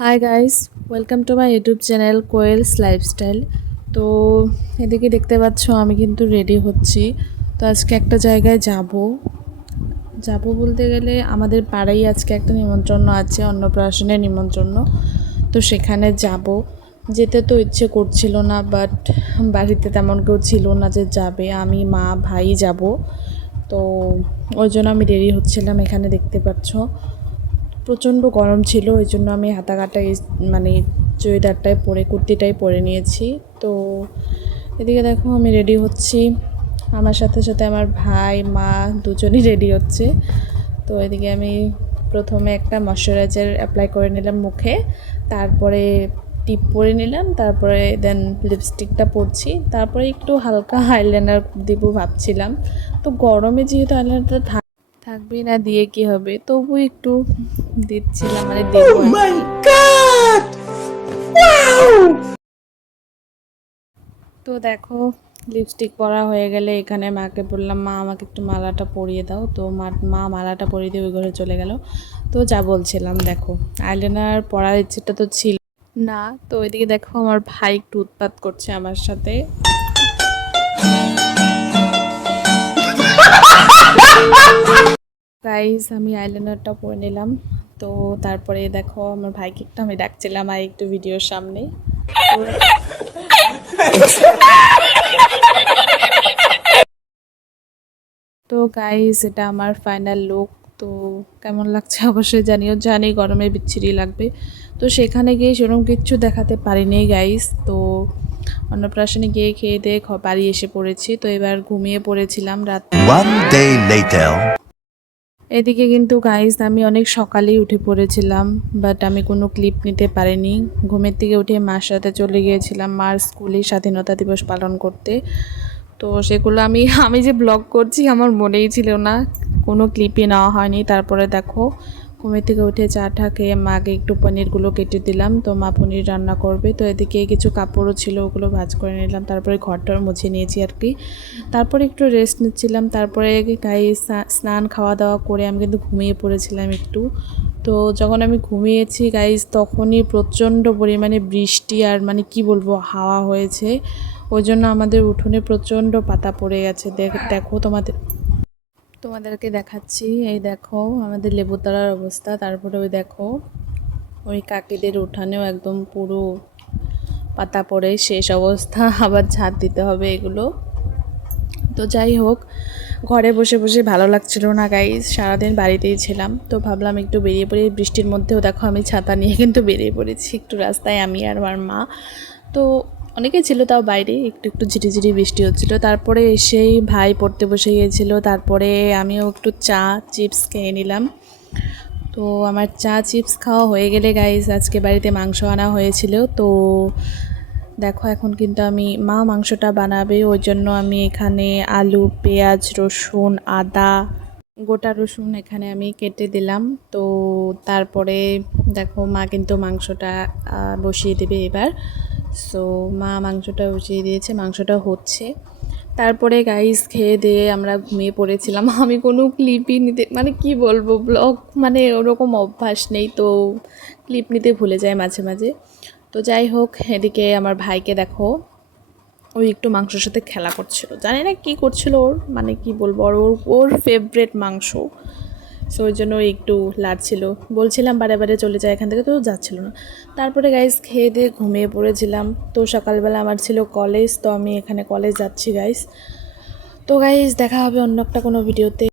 High guys, welcome to my YouTube channel Koel's lifestyle. তো এদিকে দেখতে পাচ্ছ আমি কিন্তু রেডি হচ্ছি। তো আজকে একটা জায়গায় যাব যাব বলতে গেলে আমাদের পাড়ায় আজকে একটা নিমন্ত্রণ আছে, অন্নপ্রাশনের নিমন্ত্রণ। তো সেখানে যাব। যেতে তো ইচ্ছে করছিল না, বাট বাড়িতে তেমন কেউ ছিল না যে যাবে, আমি মা ভাই যাব। তো ওই জন্য আমি রেডি হচ্ছিলাম। এখানে দেখতে পাচ্ছ প্রচণ্ড গরম ছিল, ওই জন্য আমি হাতা কাটা মানে চুড়িদারটাই পরে কুর্তিটাই পরে নিয়েছি। তো এদিকে দেখো আমি রেডি হচ্ছি, আমার সাথে সাথে আমার ভাই মা দুজনই রেডি হচ্ছে। তো এদিকে আমি প্রথমে একটা ময়শ্চারাইজার অ্যাপ্লাই করে নিলাম মুখে, তারপরে টিপ পরে নিলাম, তারপরে দেন লিপস্টিকটা পরছি, তারপরে একটু হালকা আইলাইনার দিব ভাবছিলাম। তো গরমে যেহেতু আইলাইনারটা থাকবেই না, দিয়ে কি হবে, তবু একটু দিচ্ছিলাম, মানে দেবো আর কি। তো দেখো লিপস্টিক পরা হয়ে গেলে এখানে মাকে বললাম, মা আমাকে একটু মালাটা পরিয়ে দাও। তো মা মালাটা পরিয়ে দিয়ে ওই ঘরে চলে গেল। তো যা বলছিলাম, দেখো আইলাইনার পরার ইচ্ছেটা তো ছিল না। তো ওইদিকে দেখো আমার ভাই একটু উৎপাত করছে আমার সাথে। গাইস আমি আইলাইনারটা পরে নিলাম। তো তারপরে দেখো আমার ভাইকে একটু আমি ডাকছিলাম আর একটু ভিডিওর সামনে। তো গাইস এটা আমার ফাইনাল লুক। তো কেমন লাগছে অবশ্যই জানিও, জানি গরমে বিচ্ছিরি লাগবে। তো সেখানে গিয়ে সেরকম কিচ্ছু দেখাতে পারিনি গাইস। তো অন্নপ্রাশনে গিয়ে খেয়ে দিয়ে বাড়ি এসে পড়েছি। তো এবার ঘুমিয়ে পড়েছিলাম রাত। এদিকে কিন্তু গাইস আমি অনেক সকালেই উঠে পড়েছিলাম, বাট আমি কোনো ক্লিপ নিতে পারিনি। ঘুমের থেকে উঠে মার সাথে চলে গিয়েছিলাম মার স্কুলে স্বাধীনতা দিবস পালন করতে। তো সেগুলো আমি আমি যে ব্লগ করছি আমার মনেই ছিল না, কোনো ক্লিপই নেওয়া হয়নি। তারপরে দেখো ঘুমের থেকে উঠে চা টা খেয়ে মাকে একটু পনিরগুলো কেটে দিলাম। তো মা পনির রান্না করবে। তো এদিকে কিছু কাপড়ও ছিল, ওগুলো ভাঁজ করে নিলাম, তারপরে ঘরটা মুছে নিয়েছি আর কি। তারপরে একটু রেস্ট নিচ্ছিলাম, তারপরে গায়ে স্নান খাওয়া দাওয়া করে আমি কিন্তু ঘুমিয়ে পড়েছিলাম একটু। তো যখন আমি ঘুমিয়েছি গাইজ তখনই প্রচণ্ড পরিমাণে বৃষ্টি আর মানে কি বলবো হাওয়া হয়েছে। ওই জন্য আমাদের উঠোনে প্রচণ্ড পাতা পড়ে গেছে। দেখো তোমাদেরকে দেখাচ্ছি, এই দেখো আমাদের লেবুতলার অবস্থা। তারপরে ওই দেখো ওই কাকিদের উঠানেও একদম পুরো পাতা পড়ে শেষ অবস্থা, আবার ঝাড় দিতে হবে এগুলো। তো যাই হোক, ঘরে বসে বসে ভালো লাগছিল না গাইজ, সারাদিন বাড়িতেই ছিলাম। তো ভাবলাম একটু বেরিয়ে পড়ি, বৃষ্টির মধ্যেও দেখো আমি ছাতা নিয়ে কিন্তু বেরিয়ে পড়েছি একটু রাস্তায়, আমি আর আমার মা। তো অনেকেই ছিল তাও বাইরে, একটু একটু ঝিরিঝিরি বৃষ্টি হচ্ছিল। তারপরে এসেই ভাই পড়তে বসে গিয়েছিল, তারপরে আমিও একটু চা চিপস খেয়ে নিলাম। তো আমার চা চিপস খাওয়া হয়ে গেলে গাইজ আজকে বাড়িতে মাংস আনা হয়েছিল। তো দেখো এখন কিন্তু আমি মা মাংসটা বানাবে, ওই জন্য আমি এখানে আলু পেঁয়াজ রসুন আদা গোটা রসুন এখানে আমি কেটে দিলাম। তো তারপরে দেখো মা কিন্তু মাংসটা বসিয়ে দেবে এবার। সো মা মাংসটা বসিয়ে দিয়েছে, মাংসটা হচ্ছে। তারপরে গাইস খেয়ে দিয়ে আমরা ঘুমিয়ে পড়েছিলাম। আমি কোনো ক্লিপই নিতে, মানে কি বলবো, ব্লগ মানে ওরকম অভ্যাস নেই, তো ক্লিপ নিতে ভুলে যায় মাঝে মাঝে। তো যাই হোক, এদিকে আমার ভাইকে দেখো ওই একটু মাংসের সাথে খেলা করছিল, জানি না কি করছিল ওর, মানে কি বলবো, ওর ওর ফেভারেট মাংস। সো ওই জন্য ওই একটু লাড়ছিল, বলছিলাম বারে বারে চলে যায় এখান থেকে, তো যাচ্ছিল না। তারপরে গাইস খেয়ে দিয়ে ঘুমিয়ে পড়েছিলাম। তো সকালবেলা আমার ছিল কলেজ, তো আমি এখানে কলেজ যাচ্ছি গাইস। তো গাইস দেখা হবে অন্য একটা কোনো ভিডিওতে।